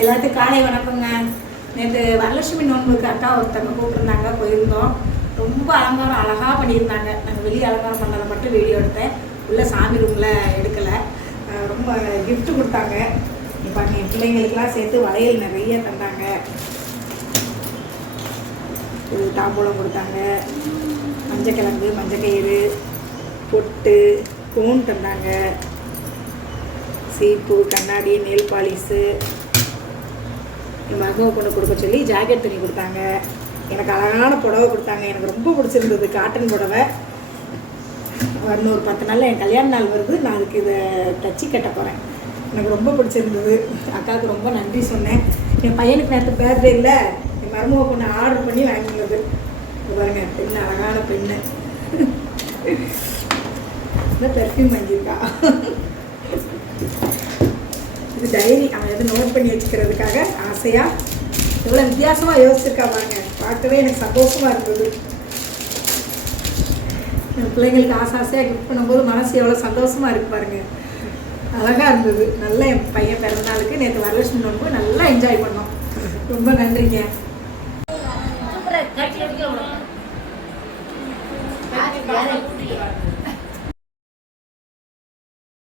எல்லாத்துக்கும் காலை வணக்கங்க. நேற்று வரலட்சுமி நோன்புக்கு அக்கா ஒருத்தவங்க கூப்பிட்டுருந்தாங்க, போயிருந்தோம். ரொம்ப அலங்காரம் அழகாக பண்ணியிருந்தாங்க. நாங்கள் வெளியே அலங்காரம் பண்ணதை மட்டும் வீடியோ எடுத்தேன், உள்ள சாமி ரூமில் எடுக்கலை. ரொம்ப கிஃப்ட்டு கொடுத்தாங்க. இப்போ என் பிள்ளைங்களுக்கெல்லாம் சேர்த்து வளையல் நிறைய தந்தாங்க. இது தாம்பூலம் கொடுத்தாங்க, மஞ்சக்கிழங்கு, மஞ்சக்கயிறு, பொட்டு, கோன் தந்தாங்க, சீப்பு, கண்ணாடி, நெல் பாலிஸு. என் மகவை கொண்டு கொடுக்க சொல்லி ஜாக்கெட் துணி கொடுத்தாங்க. எனக்கு அழகான புடவை கொடுத்தாங்க. எனக்கு ரொம்ப பிடிச்சிருந்தது, காட்டன் புடவை. வரணும் ஒரு 10 நாளில் என் கல்யாண நாள் வருது. நான் அதுக்கு இதை தச்சு கட்ட போகிறேன். எனக்கு ரொம்ப பிடிச்சிருந்தது. அக்காவுக்கு ரொம்ப நன்றி சொன்னேன். என் பையனுக்கு நேற்று பேர்தே இல்லை, என் மருமக பொண்ணு ஆர்டர் பண்ணி வாங்கினது. பாருங்க, பெண்ணு, அழகான பெண்ணு. இந்த பெர்ஃப்யூம் வாங்கியிருக்கா. இது டைரி, அவன் எதுவும் நோட் பண்ணி வச்சுக்கிறதுக்காக ஆசையாக எவ்வளோ வித்தியாசமாக யோசிச்சிருக்கா பாருங்க. பார்க்கவே எனக்கு சந்தோஷமாக இருந்தது. என் பிள்ளைங்களுக்கு ஆசையாக கிஃப்ட் பண்ணும்போது மனசு எவ்வளோ சந்தோஷமாக இருக்கு பாருங்க. அழகாக இருந்தது. நல்லா என் பையன் பிறந்த நாளுக்கு நேற்று வரலட்சுமி நோன்பு நல்லா என்ஜாய் பண்ணோம். ரொம்ப நன்றிங்க.